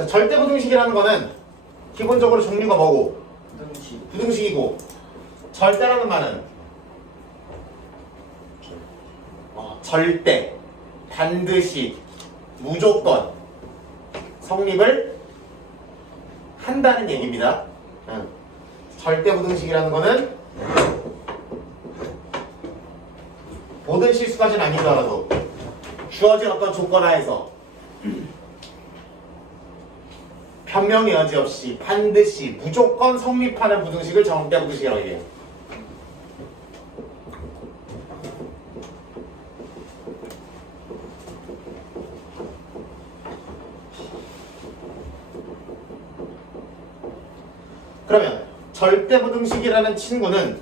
자, 절대부등식이라는 거는 기본적으로 종류가 뭐고? 부등식. 부등식이고, 절대라는 말은 절대, 반드시, 무조건 성립을 한다는 얘기입니다. 절대부등식이라는 거는 모든 실수까지는 아니더라도 주어진 어떤 조건 하에서 변명의 여지 없이 반드시 무조건 성립하는 부등식을 절대부등식이라고 얘기해요. 그러면 절대부등식이라는 친구는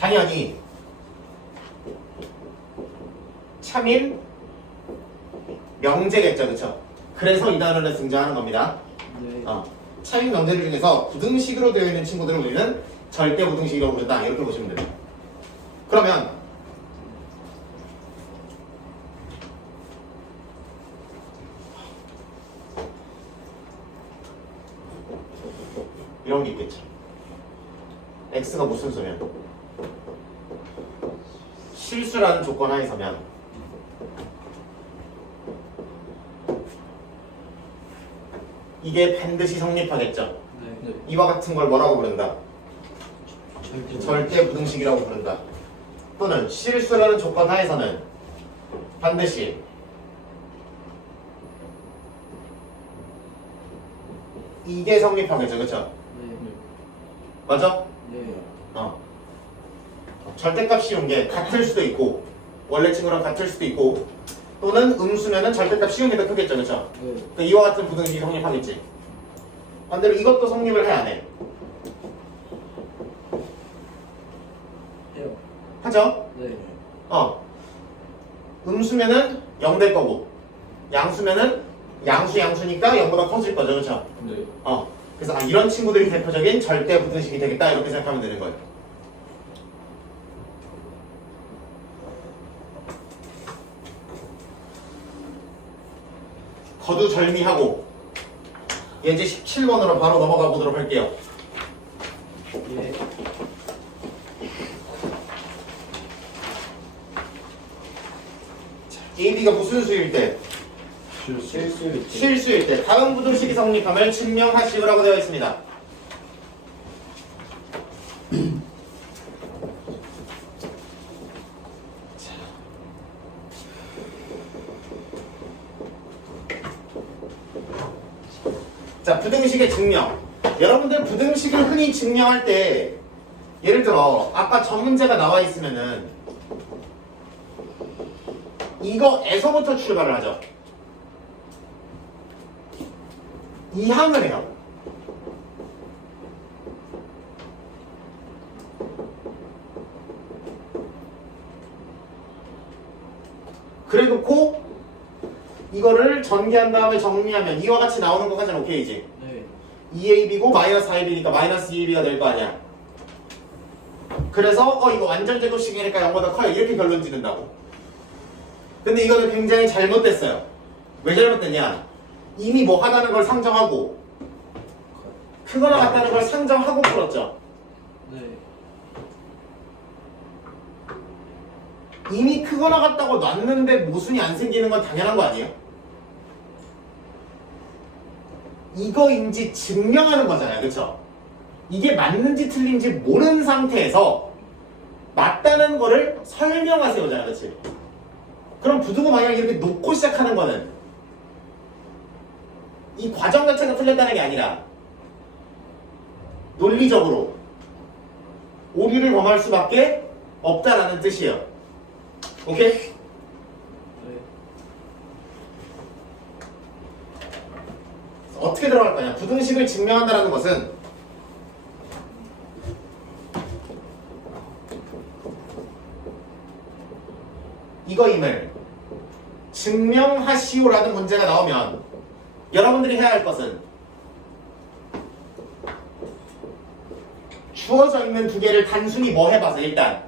당연히 참인 명제겠죠, 그쵸? 그래서 이 단어를 등장하는 겁니다. 네. 참인 명제들 중에서 부등식으로 되어 있는 친구들을 우리는 절대부등식이라고 부른다, 이렇게 보시면 됩니다. 그러면 이런 게 있겠죠. x가 무슨 수면? 실수라는 조건 하에서면 이게 반드시 성립하겠죠. 네. 이와 같은 걸 뭐라고 부른다? 절대부등식이라고 부른다. 또는 실수라는 조건 하에서는 반드시 이게 성립하겠죠, 그렇죠? 네. 맞아? 네. 절대값 쉬운 게 같을 수도 있고 원래 친구랑 같을 수도 있고 또는 음수면은 절대값 쉬운 게 더 크겠죠, 그렇죠? 네. 그러니까 이와 같은 부등식이 성립하겠지. 반대로 이것도 성립을 해야 돼. 해요. 하죠? 네. 음수면은 0 될 거고 양수면은 양수니까 0보다 커질 거죠, 그렇죠? 네. 그래서 이런 친구들이 대표적인 절대 부등식이 되겠다 이렇게 생각하면 되는 거예요. 거두절미하고 예제 17번으로 바로 넘어가 보도록 할게요. 예. AB가 무슨 수일 때? 실수일 때. 실수일 때 다음 부등식이 성립함을 증명하시오라고 되어 있습니다. 자, 부등식의 증명. 여러분들 부등식을 흔히 증명할 때 예를 들어 아까 전 문제가 나와 있으면은 이거에서부터 출발을 하죠. 이 항을 해요. 그래놓고 이거를 전개한 다음에 정리하면 이와 같이 나오는 것까지는 오케이지. 네. 2ab고 마이너스 4ab니까 마이너스 2ab가 될 거 아니야. 그래서 이거 완전 제곱식이니까 0보다 커요 이렇게 결론 짓는다고. 근데 이거는 굉장히 잘못됐어요. 왜 잘못됐냐? 이미 뭐 하다는 걸 상정하고 크거나 같다는 걸 상정하고 풀었죠. 네. 이미 크거나 같다고 놨는데 모순이 안 생기는 건 당연한 거 아니에요? 이거인지 증명하는 거잖아요, 그쵸? 이게 맞는지 틀린지 모르는 상태에서 맞다는 거를 설명하세요잖아요, 그치? 그럼 부등호 방향 이렇게 놓고 시작하는 거는 이 과정 자체가 틀렸다는 게 아니라 논리적으로 오류를 범할 수밖에 없다라는 뜻이에요. 오케이? 네. 어떻게 들어갈 거냐? 부등식을 증명한다는 것은 이거임을 증명하시오라는 문제가 나오면 여러분들이 해야 할 것은 주어져 있는 두 개를 단순히 뭐 해봐서 일단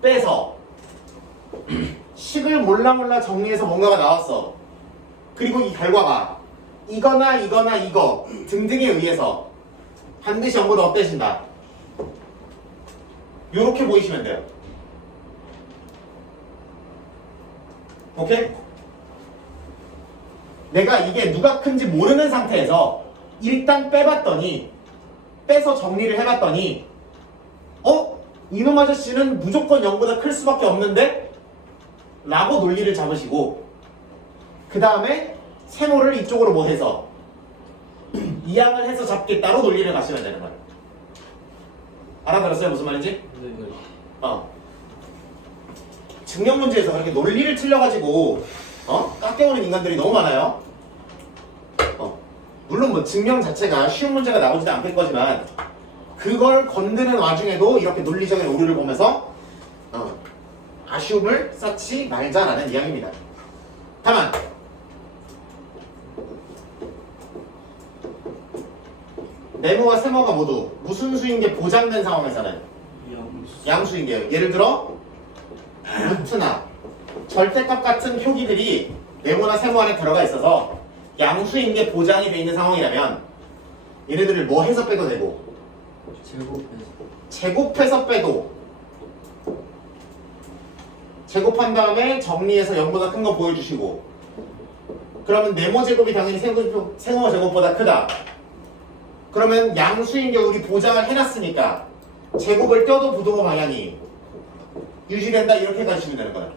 빼서 식을 몰라몰라 정리해서 뭔가가 나왔어. 그리고 이 결과가 이거나 이거나 이거 등등에 의해서 반드시 0보다 업되신다. 요렇게 보이시면 돼요. 오케이? 내가 이게 누가 큰지 모르는 상태에서 일단 빼봤더니 빼서 정리를 해봤더니 이놈 아저씨는 무조건 0보다 클 수밖에 없는데? 라고 논리를 잡으시고 그 다음에 세모를 이쪽으로 뭐 해서 이항을 해서 잡겠다로 논리를 가시면 되는 거예요. 알아들었어요? 무슨 말인지? 네. 증명 문제에서 그렇게 논리를 틀려가지고 깎여오는 인간들이 너무 많아요. 물론 뭐 증명 자체가 쉬운 문제가 나오지도 않을 거지만 그걸 건드는 와중에도 이렇게 논리적인 오류를 보면서 아쉬움을 쌓지 말자라는 이야기입니다. 다만 네모와 세모가 모두 무슨 수인 게 보장된 상황에서는 양수인 게요. 예를 들어 루트나 절대값 같은 표기들이 네모나 세모 안에 들어가 있어서 양수인 게 보장이 돼 있는 상황이라면 얘네들을 뭐 해서 빼도 되고 제곱해서 빼도 제곱한 다음에 정리해서 0보다 큰 거 보여주시고 그러면 네모 제곱이 당연히 세모 제곱보다 크다. 그러면 양수인 게 우리 보장을 해놨으니까 제곱을 떼도 부동호 방향이 유지된다 이렇게 가시면 되는 거예요.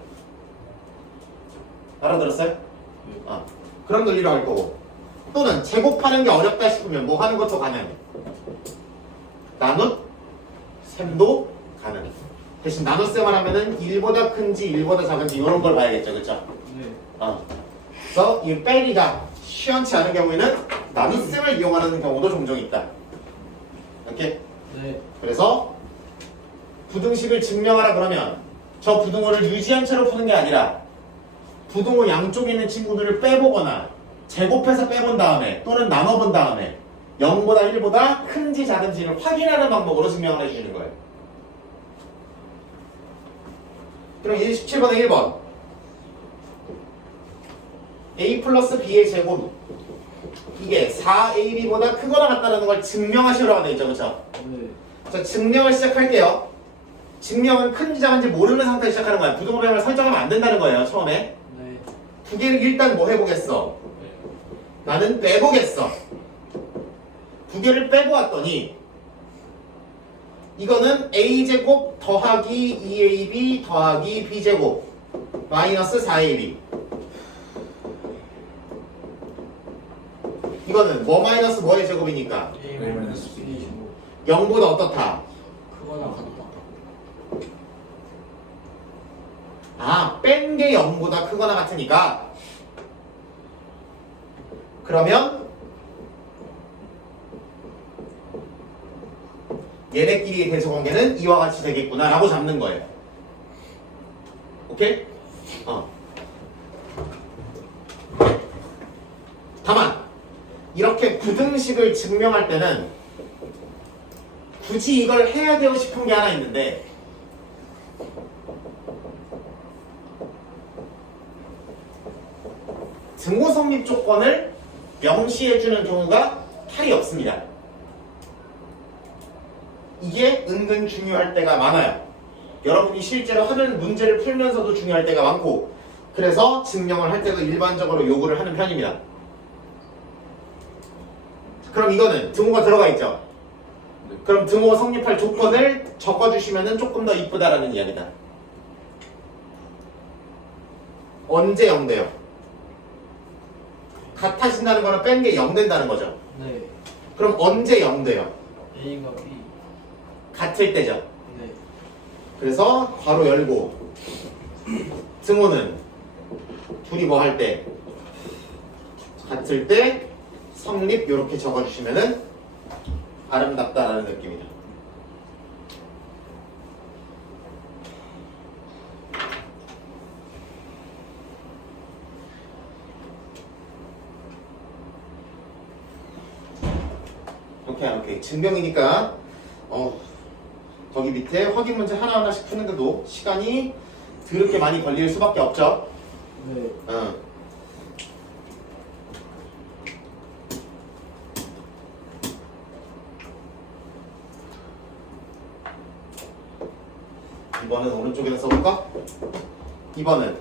알아들었어요? 그런 논리로 할 거고 또는 제곱하는 게 어렵다 싶으면 뭐 하는 것도 가능해. 나눗 셈도 가능해. 대신 나눗셈을 하면은 1보다 큰지 1보다 작은지 이런 걸 봐야겠죠. 그쵸? 네. 그래서 이 빼기가 시원치 않은 경우에는 나눗셈을 이용하는 경우도 종종 있다. 이렇게? 네. 그래서 부등식을 증명하라 그러면 저 부등호를 유지한 채로 푸는 게 아니라 부등호 양쪽에 있는 친구들을 빼보거나 제곱해서 빼본 다음에 또는 나눠본 다음에 0보다 1보다 큰지 작은지를 확인하는 방법으로 증명을 해주시는 거예요. 그럼 17번에 1번 a 플러스 b의 제곱 이게 4ab보다 크거나 같다는 걸 증명하시라고 되어 있죠. 그렇죠? 네. 자, 증명을 시작할게요. 증명은 큰지 작은지 모르는 상태에서 시작하는 거야. 부등호 배열을 설정하면 안 된다는 거예요. 처음에 네. 두 개를 일단 뭐 해보겠어? 나는 빼보겠어. 두 개를 빼보았더니 이거는 a제곱 더하기 2ab 더하기 b제곱 마이너스 4ab 이거는 뭐 마이너스 뭐의 제곱이니까 A 마이너스 B 0보다 어떻다? 크거나 같다. 뺀 게 0보다 크거나 같으니까 그러면 얘네끼리의 대소관계는 이와 같이 되겠구나 라고 잡는 거예요. 오케이? 다만 이렇게 부등식을 증명할 때는 굳이 이걸 해야 되고 싶은 게 하나 있는데 등호 성립 조건을 명시해주는 경우가 탈이 없습니다. 이게 은근 중요할 때가 많아요. 여러분이 실제로 하는 문제를 풀면서도 중요할 때가 많고 그래서 증명을 할 때도 일반적으로 요구를 하는 편입니다. 그럼 이거는 등호가 들어가 있죠? 그럼 등호 성립할 조건을 적어주시면 조금 더 이쁘다라는 이야기다. 언제 0 돼요? 같아진다는 거는 뺀 게 0 된다는 거죠. 네. 그럼 언제 0 돼요? A가 B. 같을 때죠. 네. 그래서 괄호 열고 등호는 둘이 뭐 할 때 같을 때 성립 이렇게 적어주시면은 아름답다라는 느낌이다. 오케이. 증명이니까 거기 밑에 확인 문제 하나하나씩 푸는데도 시간이 드럽게 많이 걸릴 수밖에 없죠. 네. 2번은 오른쪽에다 써볼까? 2번은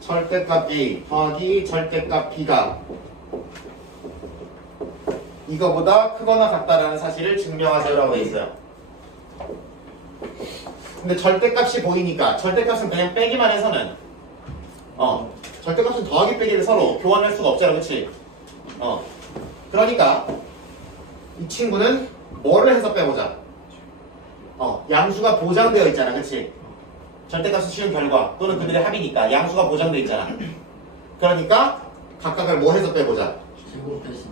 절대값 A 더하기 절대값 B가 이거보다 크거나 같다라는 사실을 증명하세요라고 돼 있어요. 근데 절대값이 보이니까 절대값은 그냥 빼기만 해서는 절대값은 더하기 빼기를 서로 교환할 수가 없잖아, 그치? 그러니까 이 친구는 뭐를 해서 빼보자. 양수가 보장되어 있잖아, 그치? 절대값을 치운 결과 또는 그들의 합이니까 양수가 보장되어 있잖아. 그러니까 각각을 뭐 해서 빼보자. 제곱해서.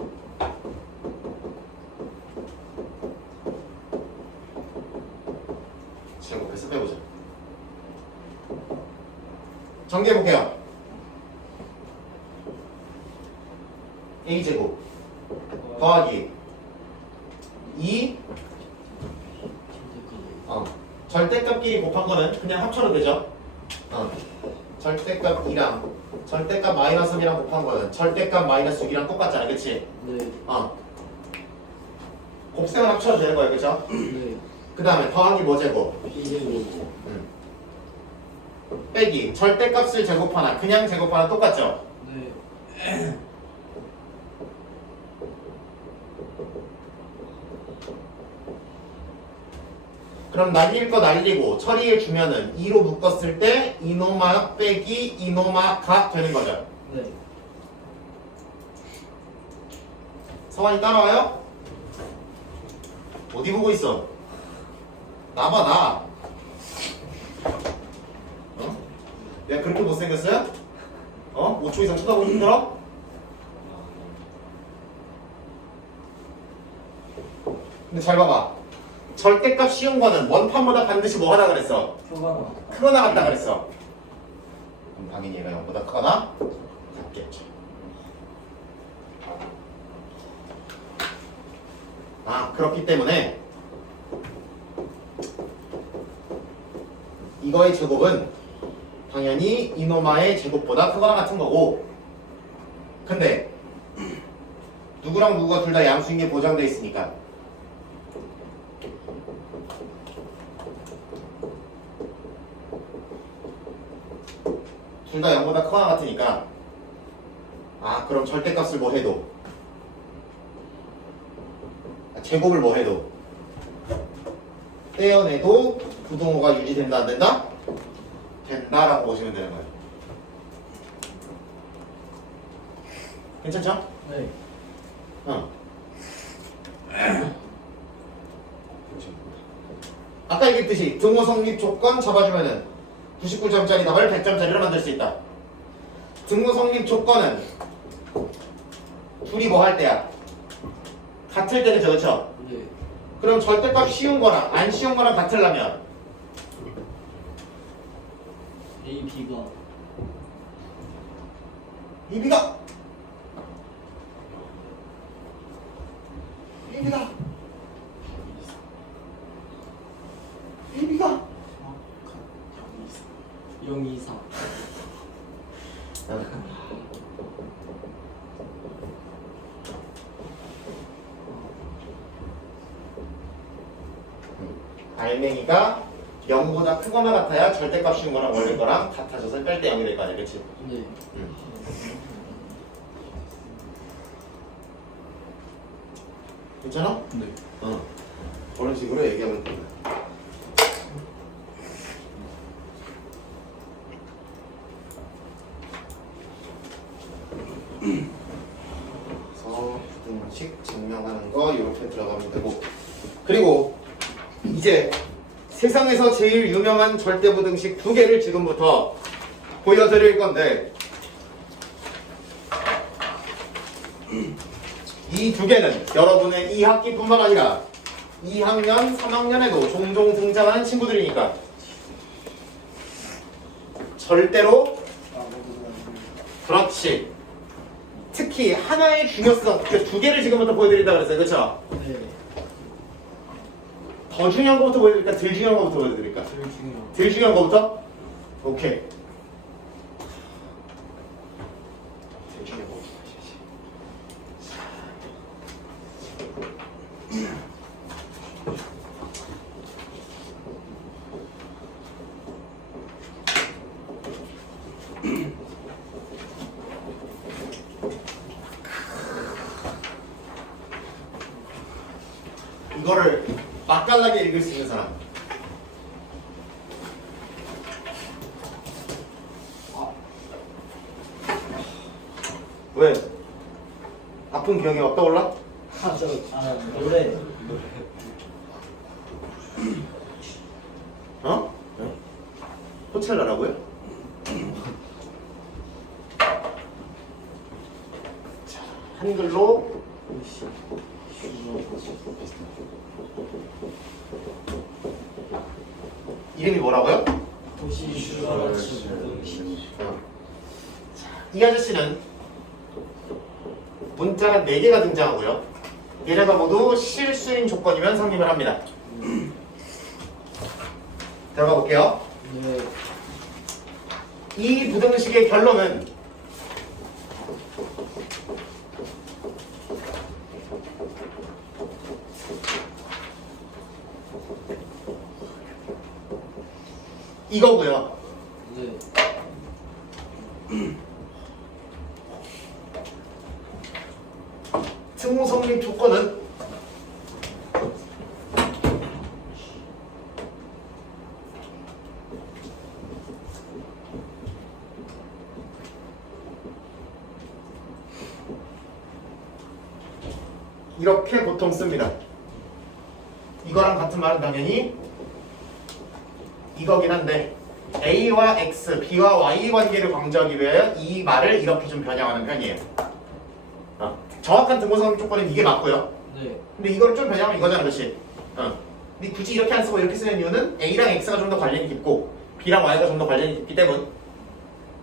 제곱해서 빼보자. 정리해볼게요. A제곱 더하기 2 절대값끼리 곱한 거는 그냥 합쳐도 되죠. 절대값 2랑 절대값 마이너스 3이랑 곱한 거는 절대값 마이너스 6이랑 똑같잖아, 그치? 네. 곱셈을 합쳐도 되는 거예요, 그쵸? 네. 그 다음에 더하기 뭐 제곱? B제곱. 빼기 절대값을 제곱하나 그냥 제곱하나 똑같죠? 네. 그럼 날릴 거 날리고 처리해 주면은 2로 묶었을 때 이노마 빼기 이노마가 되는 거죠. 네. 성환이 따라와요? 어디 보고 있어? 나봐 나. 내가 그렇게 못생겼어요? 5초 이상 쳐다보기 힘들어? 근데 잘 봐봐. 절대값 쉬운 거는 원판보다 반드시 뭐 하다 그랬어? 표가 크거나 같다 그랬어. 그럼 당연히 얘가 0보다 크거나 같겠죠. 그렇기 때문에 이거의 제곱은 당연히 이노마의 제곱보다 크거나 같은 거고, 근데 누구랑 누구가 둘 다 양수인 게 보장돼 있으니까 둘 다 0보다 크거나 같으니까 그럼 절대값을 뭐 해도 제곱을 뭐 해도 떼어내도 부동호가 유지된다 안 된다? 된다라고 보시면 되는 거예요. 괜찮죠? 네. 아까 얘기했듯이 등호 성립 조건 잡아주면은 99점짜리 답을 100점짜리로 만들 수 있다. 등호 성립 조건은 둘이 뭐 할 때야? 같을 때겠죠, 그렇죠? 네. 그럼 절대값 쉬운 거랑 안 쉬운 거랑 같으려면 A, B가 이비가 이비가 0, 2, 4. 알맹이가 0보다 크거나 같아야 절대값 쉬운 거랑 원래 거랑 같아져서 뺄 때 0이 될 거 아니야, 그치? 네. 괜찮아? 네. 그런 식으로 얘기하면 됩니다. 그래서 부등식 증명하는 거 이렇게 들어가면 되고, 그리고 이제 세상에서 제일 유명한 절대부등식 두 개를 지금부터 보여드릴 건데, 이 두 개는 여러분의 2학기뿐만 아니라 2학년, 3학년에도 종종 등장하는 친구들이니까 절대로, 그렇지, 특히 하나의 중요성, 그 두 개를 지금부터 보여드린다 그랬어요, 그렇죠? 네. 더 중요한 거부터 보여드릴까? 덜 중요한 거부터 보여드릴까? 제일 중요한. 덜 중요한 거부터? 오케이. 덜 중요한 거부터 하셔야지. 맛깔나게 읽을 수 있는 사람. 왜? 아픈 기억이 막 떠올라? 노래. 어? 호첼라라고요? 자, 한글로 이름이 뭐라고요? 도시 슈가 지금 이 아저씨는 문자가 4개가 등장하고요. 얘네가 모두 실수인 조건이면 성립을 합니다. 들어가 볼게요. 네. 이 부등식의 결론은 이거고요. 네. 승무 성립 조건은 이렇게 보통 씁니다. 이거랑 같은 말은 당연히 이거긴 한데 A와 X, B와 Y 관계를 강조하기 위해 이 말을 이렇게 좀 변형하는 편이에요. 정확한 등고성립 조건은 이게 맞고요. 네. 근데 이거를 좀 변형하면 이거잖아, 그렇지? 근데 굳이 이렇게 안 쓰고 이렇게 쓰는 이유는 A랑 X가 좀 더 관련이 깊고 B랑 Y가 좀 더 관련이 깊기 때문.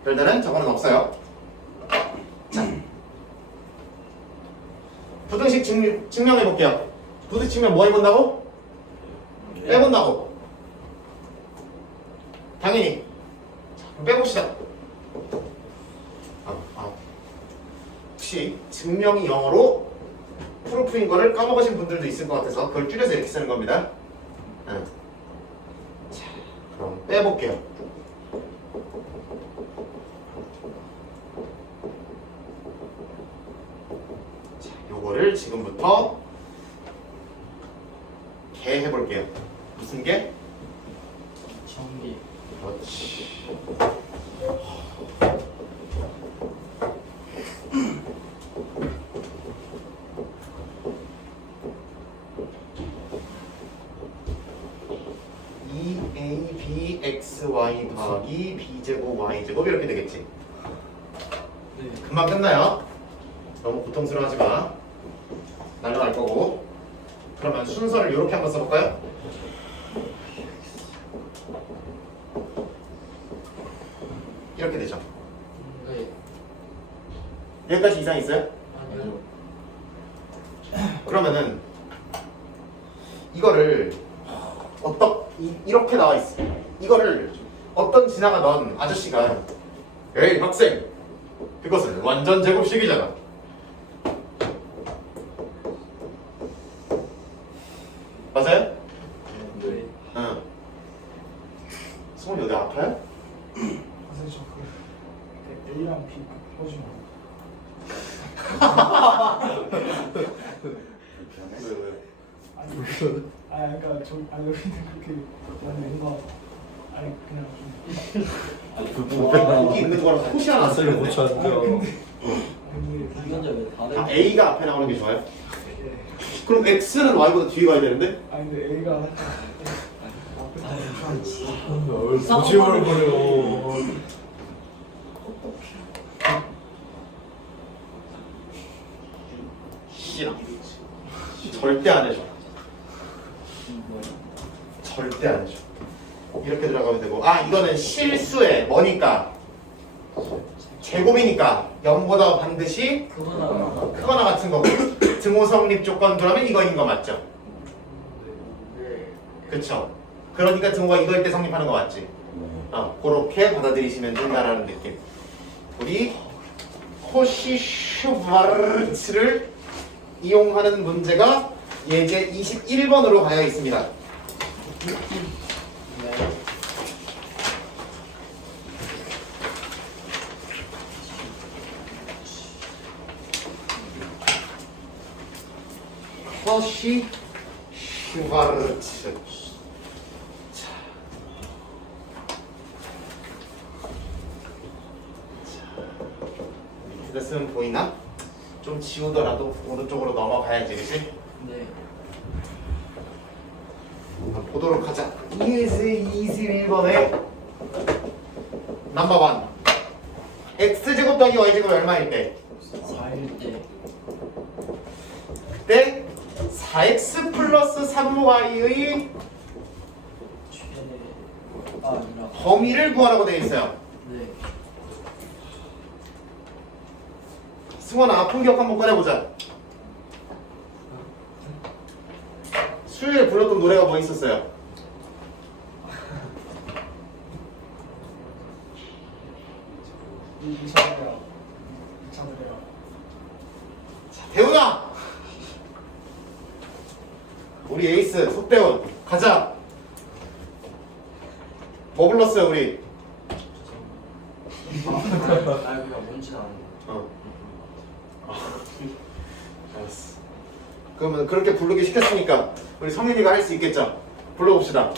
별다른 저거는 없어요. 자, 부등식 증명해 볼게요. 부등식 증명 뭐 해본다고? 빼본다고. 당연히. 자, 그럼 빼봅시다. 혹시 증명이 영어로 프루프인 거를 까먹으신 분들도 있을 것 같아서 그걸 줄여서 이렇게 쓰는 겁니다. 자, 그럼 빼볼게요. 자, 요거를 지금부터 개 해볼게요. 무슨 개? 전기. 그렇지. y 더하기 b제곱 y제곱 이렇게 되겠지. 네. 금방 끝나요. 너무 고통스러워하지 마. 날라갈 거고. 그러면 순서를 이렇게 한번 써볼까요? 이렇게 되죠. 네. 여기까지 이상 있어요? 아니요. 그러면은 이거를 이렇게 나와 있어. 이거를 어떤 지나가던 아저씨가 에이 학생, 그것은 완전 제곱식이잖아. 맞아요? 네. 응. 승훈이 여기 아파요? 선생님 저 A랑 B 해주면 왜? 아니 그러니까 저 아니 여기는 그렇게 너무 뭔가 아니 그냥 좀 여기 있는 거랑 혹시 하나 못 아니 찾는데요. 근데 이건자 왜 다른? 아, A가 앞에 나오는 게 좋아요? 예. 그럼 X는 Y보다 뒤에 가야 되는데? 아니 근데 A가 앞에서 뭐지 얼굴요. 싫어. 절대 안 해줘. 절대 안 해줘. 이렇게 들어가면 되고, 아 이거는 실수에 뭐니까 제곱이니까 0보다 반드시 그거나. 크거나 같은 거고 등호 성립 조건 그러면 이거인 거 맞죠? 그쵸? 그러니까 등호가 이거일 때 성립하는 거 맞지? 그렇게 받아들이시면 된다라는 느낌. 우리 코시 슈바르츠를 이용하는 문제가 예제 21번으로 가야 있습니다. 코시 슈바르츠. 됐으면 보이나? 좀 지우더라도 오른쪽으로 넘어가야지, 그치? 네. 한번 보도록 하자. 21번에 넘버 1. x제곱 더하기 y제곱 얼마일 때? 4일 때. 그때 4x 플러스 3y의 최. 아니라. 범위를 구하라고 되어 있어요. 네. 승원아, 아픈 기억 한번 꺼내보자. 수요일에 불렀던 노래가 뭐 있었어요? 이차들이야. 자, 대훈아! 우리 에이스 속대훈 가자. 뭐 불렀어요 우리? 아 그냥 뭔지 아는 어. 알았어. 그러면 그렇게 부르기 시켰으니까 우리 성윤이가 할 수 있겠죠? 불러봅시다.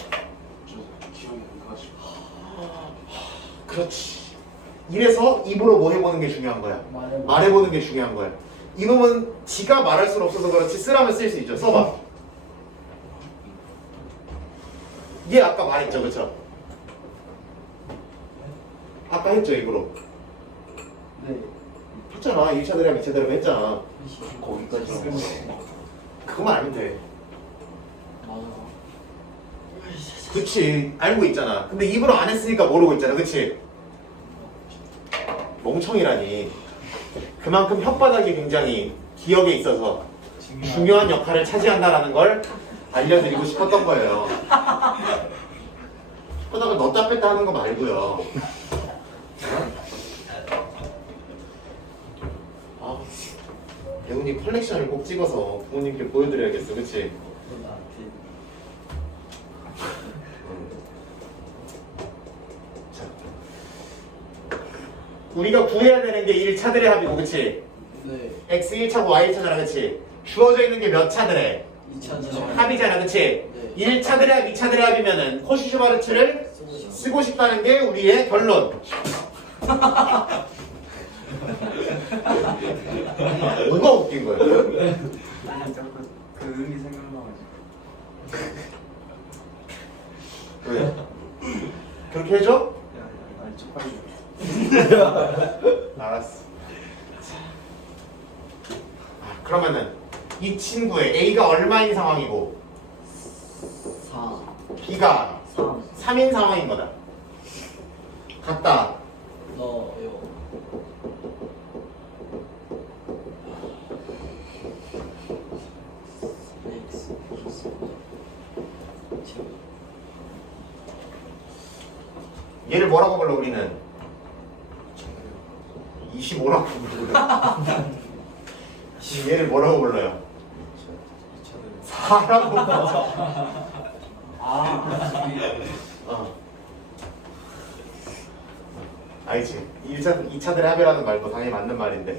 기억이 안 나가지고. 그렇지. 이래서 입으로 뭐 해보는 게 중요한 거야. 말해보는 게 중요한 거야. 이놈은 지가 말할 수는 없어서 그렇지 쓰라면 쓸 수 있죠. 써봐. 얘 아까 말했죠, 그쵸? 아까 했죠, 입으로. 네. 했잖아. 1차 드랍, 2차 드랍 했잖아. 거기까지. 그거만 알면 돼. 맞아. 그치. 알고 있잖아. 근데 입으로 안 했으니까 모르고 있잖아. 그치? 멍청이라니. 그만큼 혓바닥이 굉장히 기억에 있어서 중요한 역할을 차지한다라는 걸 알려드리고 싶었던 거예요. 혓바닥을 넣었다 뺐다 하는 거 말고요. 아, 배우님 컬렉션을 꼭 찍어서 부모님께 보여드려야겠어. 그치? 나한테. 자, 우리가 구해야 되는 게 1차들의 합이고, 그치? 네. x 1차고 y 1차잖아, 그치? 주어져 있는 게 몇 차들의? 2차전. 합이잖아, 그치? 네. 1차들의 합, 2차들의 합이면은 코슈슈바르츠를 쓰고 싶다는 게 우리의 결론. 뭐가 웃긴 거야? 아니 자꾸 그 음이 생각나가지고. 왜? 그렇게 해줘? 아니 쪽팔려. 알았어. 그러면은 이 친구의 A가 얼마인 상황이고 4. B가 3. 3인 상황인 거다. 같다. 넣어요. X. 얘를 뭐라고 불러 우리는? 25라고 불러. 얘를 뭐라고 불러요? 4라고 불러. 알지? 2차들의 합이라는 말도 당연히 맞는 말인데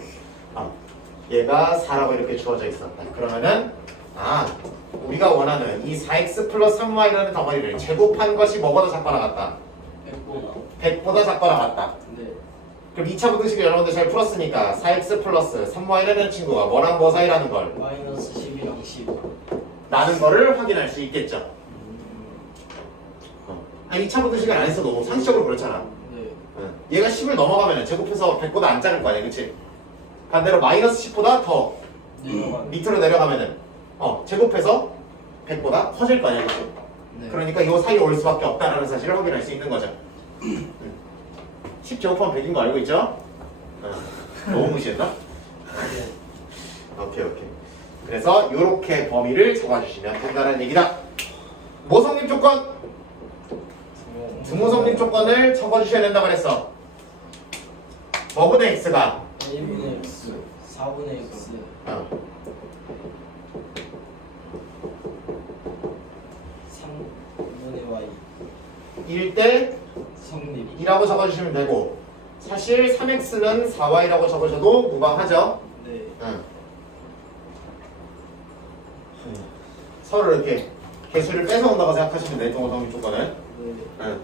얘가 4라고 이렇게 주어져 있었다. 그러면은 우리가 원하는 이 4x 플러스 3y라는 덩어리를 제곱한 것이 뭐보다 작거나 같다? 100보다 작거나 같다. 네. 그럼 2차 부등식을 여러분들 잘 풀었으니까 4x 플러스 3y라는 친구가 뭐랑 뭐 사이라는 걸 마이너스 10이랑 10. 나는 거를 확인할 수 있겠죠. 2차 부등식을 안 했어도 상식적으로 그렇잖아. 네. 얘가 10을 넘어가면 제곱해서 100보다 안 작을 거 아니야, 그치? 반대로 마이너스 10보다 더 내려가는. 밑으로 내려가면은 제곱해서 100보다 커질 거 아니야, 그치? 네. 그러니까 이 사이에 올 수밖에 없다라는 사실을 확인할 수 있는 거죠. 10 제곱하면 100인 거 알고 있죠? 너무 무시했나? 네. 오케이. 그래서 이렇게 범위를 잡아주시면 된다는 얘기다. 모성립 조건! 등호성립 조건을 적어주셔야 된다고 그랬어. 뭐분의 x가 1분의 x, 4분의 x, 3분의 y. 1대 성립. 2라고 적어주시면 되고 사실 3x는 4y라고 적으셔도 무방하죠. 네. 서로 이렇게 개수를 뺏어온다고 생각하시면 돼. 동호동이 조건은. 네. 응.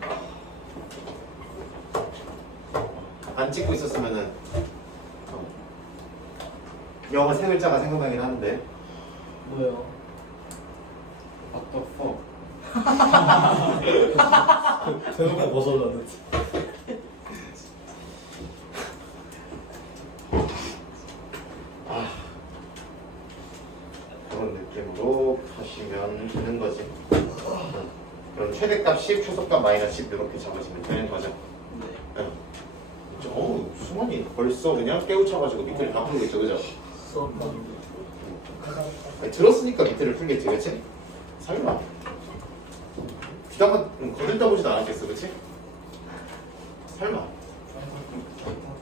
안 찍고 있었으면은 영어 세 글자가 생각나긴 하는데. 뭐요? What the fuck? 대놓고 벗어나는. 그런 느낌으로 하시면 되는 거지. 그럼 최대값 10, 최소값 마이너스 10 이렇게 잡으시면 되는 거죠. 네. 어우, 수만이 벌써 그냥 깨우쳐가지고 밑에를 다 풀고 있죠, 그죠? 수업 나는데. 아니, 들었으니까 밑에를 풀겠지, 그치? 설마. 귀담아 거들떠보지도 않았겠어, 그치? 설마. 다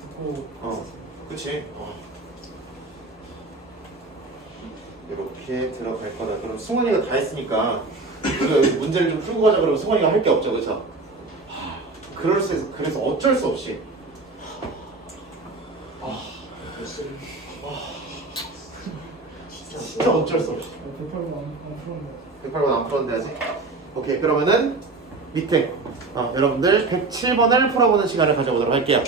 듣고 그치? 이렇게 들어갈 거다. 그럼 승원이가 다 했으니까 우리가 여기 문제를 좀 풀고 가자 그러면 승원이가 할 게 없죠, 그쵸? 그래서 어쩔 수 없이 진짜 어쩔 수 없이 108번 안 풀었네. 108번 안 풀었는데 아직? 오케이, 그러면은 밑에 여러분들 107번을 풀어보는 시간을 가져보도록 할게요.